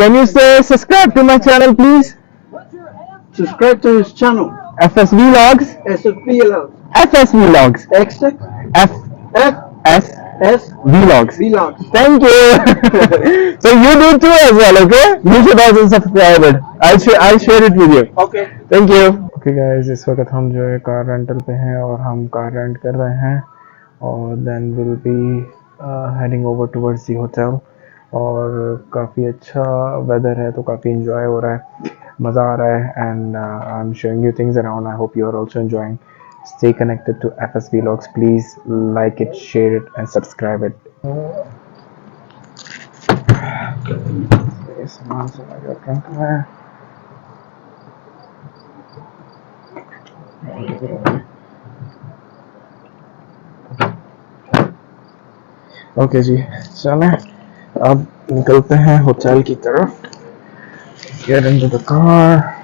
Can you say subscribe to my channel, please? Subscribe to his channel. FS Vlogs. SFPL. FS Vlogs. X F F S S Vlogs. Vlogs. Thank you. So you do too as well, okay? You should also subscribe it. I'll share it with you. Okay. Thank you. Okay guys, इस वक्त हम जो है car rental पे हैं और हम car rent कर रहे हैं और then we'll be heading over towards the hotel और काफ़ी अच्छा वेदर है तो काफ़ी enjoy हो रहा है, मज़ा आ रहा है and I'm showing you things around. I hope you are also enjoying. Stay connected to FS Vlogs. Please like it, share it and subscribe it. सामान सब आ गया ट्रंक में. ओके जी, चलें अब निकलते हैं होटल की तरफ. Get into the car.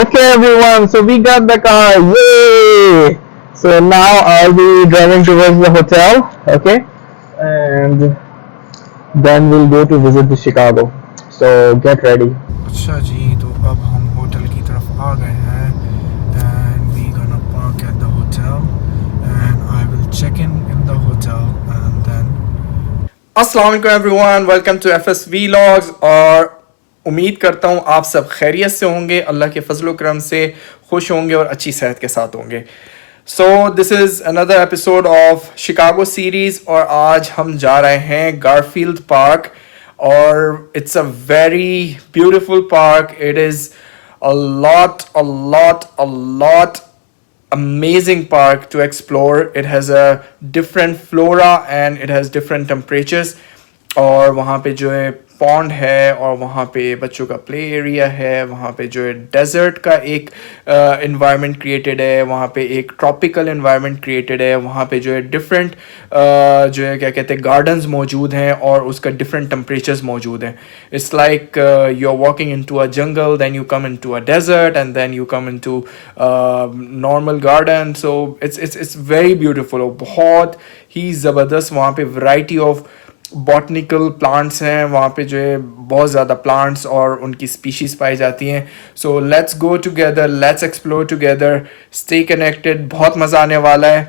Okay everyone, so we got the car, yay! So now I'll be driving towards the hotel, okay? And then we'll go to visit the Chicago. So get ready. अच्छा जी, तो अब हम होटल की तरफ आ गए हैं and we gonna park at the hotel and I will check in the hotel and then अस्सलाम वालेकुम everyone, welcome to FS vlogs. और उम्मीद करता हूँ आप सब खैरियत से होंगे, अल्लाह के फजल करम से खुश होंगे और अच्छी सेहत के साथ होंगे. So this is another episode of Chicago series और आज हम जा रहे हैं गारफील्ड पार्क और it's a very beautiful park. It is a lot amazing park to explore. It has a different flora and it has different temperatures. और वहाँ पे जो है पॉन्ड है और वहाँ पे बच्चों का प्ले एरिया है. वहाँ पे जो है डेजर्ट का एक इन्वायरमेंट क्रिएटेड है. वहाँ पे एक ट्रॉपिकल इन्वायरमेंट क्रिएटेड है. वहाँ पे जो है डिफरेंट जो है क्या कहते हैं गार्डन्स मौजूद हैं और उसका डिफरेंट टेम्परेचर्स मौजूद हैं. It's like you are walking into a jungle, then you come into a desert and then you come into normal garden. So it's very beautiful और बहुत ही ज़बरदस्त. वहाँ पे वैरायटी ऑफ बॉटनिकल प्लांट्स हैं. वहाँ पे जो है बहुत ज़्यादा प्लांट्स और उनकी स्पीशीज़ पाई जाती हैं. So let's go together, let's explore together, stay connected, बहुत मज़ा आने वाला है.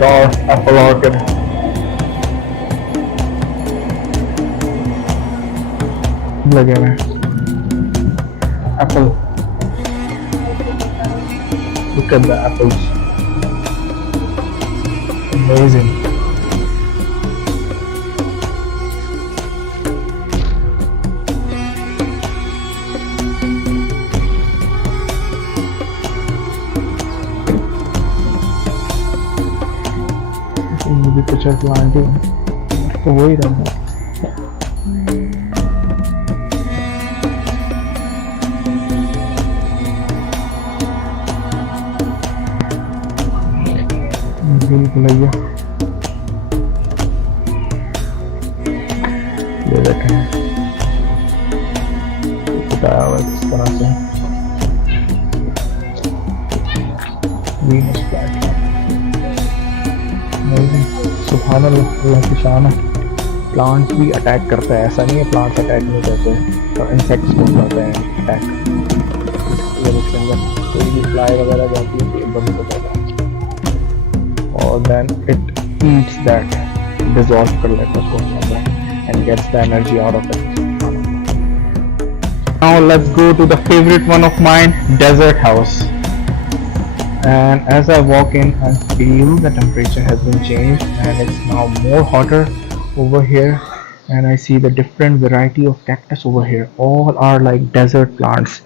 Dark apple orchid. लगे हुए apple. Look at the apples. Amazing. भी कुछ प्लांट ही तो वही रहना. बिल्कुल ये देखें बताया हुआ इस तरह से वीनस प्लांट. सुभान अल्लाह की शान है. प्लांट्स भी अटैक करता है, ऐसा नहीं है प्लांट्स अटैक नहीं करते और इंसेक्ट्स बहुत करते हैं अटैक. इसके अंदर कोई भी फ्लाई वगैरह जाती है तो बंद हो जाता है और then it eats that, dissolve कर लेता है उसको and gets the energy out of it. Now let's go to the favorite one of mine, desert house. And as I walk in, I feel the temperature has been changed and it's now more hotter over here. And I see the different variety of cactus over here. All are like desert plants.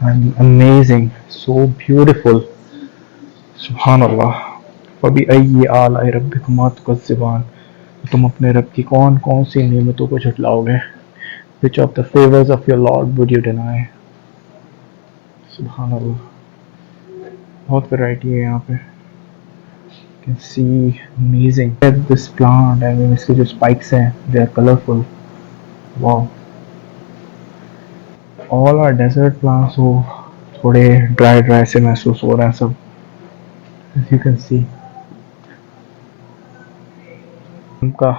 And amazing, so beautiful. Subhanallah. फबीअय्यि आलाइ रब्बिकुमा तुकज़्ज़िबान. तुम अपने रब की कौन कौन सी नेमतों को झुटलाओगे? Which of the favors of your Lord would you deny? Subhanallah. बहुत वैरायटी है यहाँ पे. You can see amazing. This plant, I mean इसके जो spikes हैं, they are colorful. Wow. All are desert plants, so थोड़े dry से महसूस हो रहे हैं सब. As you can see. उनका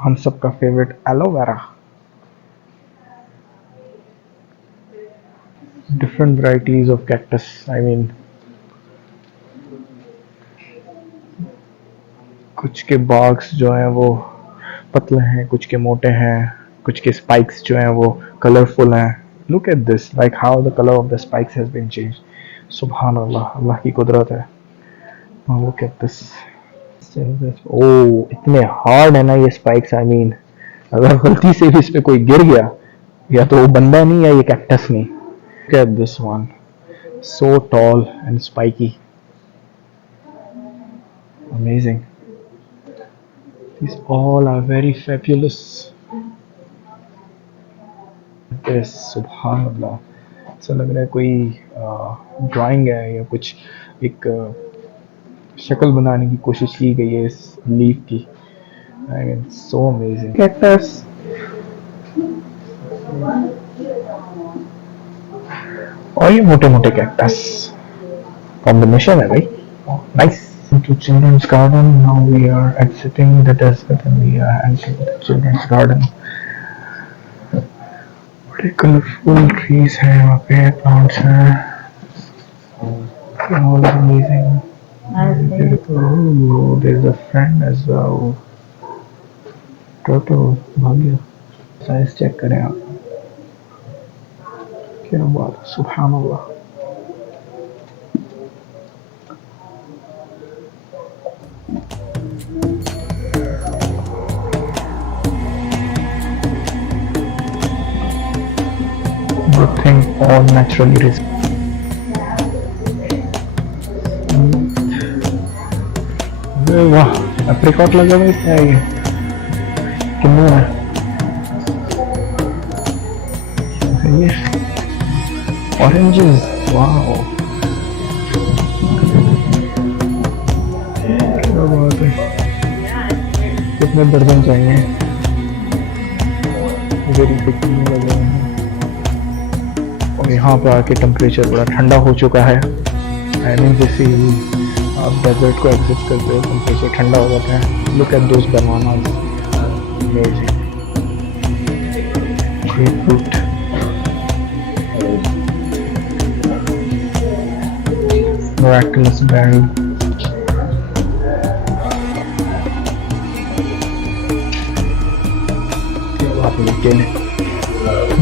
हम सबका favorite aloe vera. Different varieties of cactus. I mean कुछ के barks जो हैं वो पतले हैं, कुछ के मोटे हैं, कुछ के spikes जो हैं वो colorful हैं. Look at this, like how the color of the spikes has been changed. Subhanallah, अल्लाह की कुदरत है. Now look at this. Oh, इतने hard है ना ये spikes. I mean, अगर गलती से भी इस पे कोई गिर गया, या तो वो बंदा नहीं या ये cactus नहीं. Look at this one, so tall and spiky. Amazing. These all are very fabulous. This, Subhanallah. ऐसा लग रहा है कोई ड्राइंग है या कुछ एक शक्ल बनाने की कोशिश की गई है इस लीफ की. I mean, so amazing. Cactus. और ये मोटे मोटे कैक्टस कॉम्बिनेशन है भाई. Nice. To children's garden. Now we are exiting the desert and we are entering the children's garden. बड़े कलरफुल ट्रीज हैं वहाँ पे, प्लांट्स हैं. All amazing. Oh, there's a friend as well. Turtle भाग गया. साइज चेक करें आप. क्या बात है, सुभानअल्लाह. Good thing all naturally raised. अरे वाह, एप्रिकॉट लगा हुआ है. क्या है ये? किन्नू है. ये ऑरेंजेस. वाह, क्या बात है. कितने दर्जन चाहिए. वेरी बिग लगे हुए हैं. और यहाँ पे आके टेम्परेचर बड़ा ठंडा हो चुका है. आई मीन जैसे आप डेजर्ट को एग्जिट करते हो टेम्परेचर ठंडा हो जाता है. Look at those bananas. Amazing. Grep fruit. miraculous berry.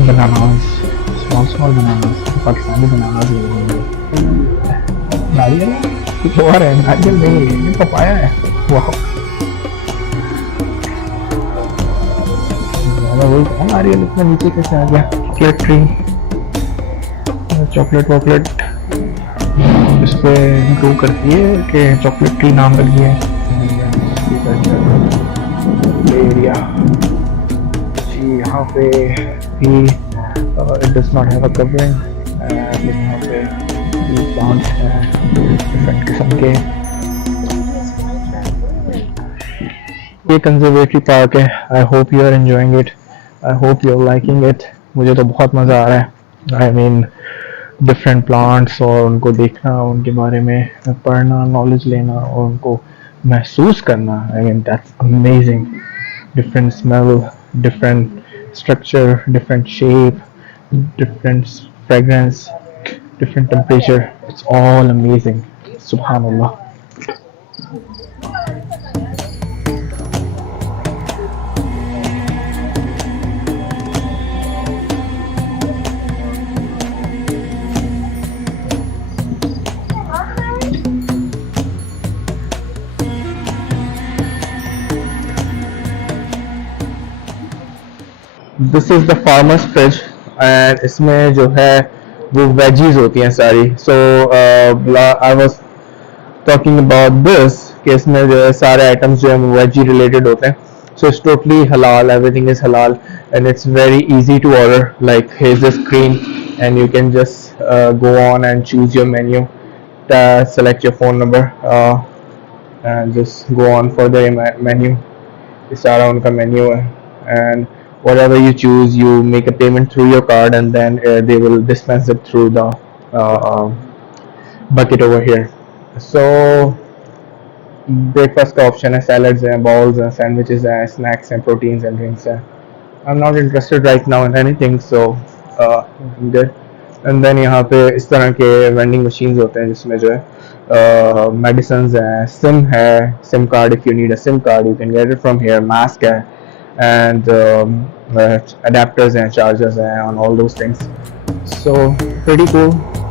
Bananas. Small bananas. Pakistani bananas. नारियल कुछ और है. नारियल नहीं है, ये पपाया है. वाह, वही नारियल इतना नीचे कैसे आ गया. Chocolate tree. चॉकलेट वॉकलेट इस पे ग्रो करती है कि चॉकलेट ट्री नाम लग गया है. एरिया जी. यहाँ पे भी it does not have a covering. यहाँ पे प्लांट्स हैं डिफरेंट किस्म के. ये कंजर्वेटरी पार्क है. I hope you are enjoying it. I hope you are liking it. मुझे तो बहुत मज़ा आ रहा है. आई मीन डिफरेंट प्लांट्स और उनको देखना, उनके बारे में पढ़ना, नॉलेज लेना और उनको महसूस करना. I mean that's amazing. Different smell, different structure, different shape, different fragrance, different temperature. It's all amazing. Subhanallah. This is the farmers fridge and इसमें जो है वो वेजीज होती हैं सारी. So I was talking about this कि इसमें जो है सारे आइटम्स जो है वेजी रिलेटेड होते हैं. So it's totally halal, everything is halal, and it's very easy to order. Like here's the screen, and you can just go on and choose your menu, select your phone number, and just go on for the menu. ये सारा उनका menu है, and whatever you choose, you make a payment through your card, and then they will dispense it through the bucket over here. So breakfast का option है, salads हैं, bowls हैं, sandwiches हैं, snacks हैं, प्रोटीन्स एंड ड्रिंक्स हैं. I am not interested right now in anything, so good. And then यहाँ पे इस तरह के वेंडिंग मशीन्स होते हैं जिसमें जो है मेडिसिन हैं, सिम है, SIM card, if you need a SIM card you can get it from here, mask है, एंड अडेप्टर्स हैं, चार्जर्स हैं, on all those things. So pretty cool.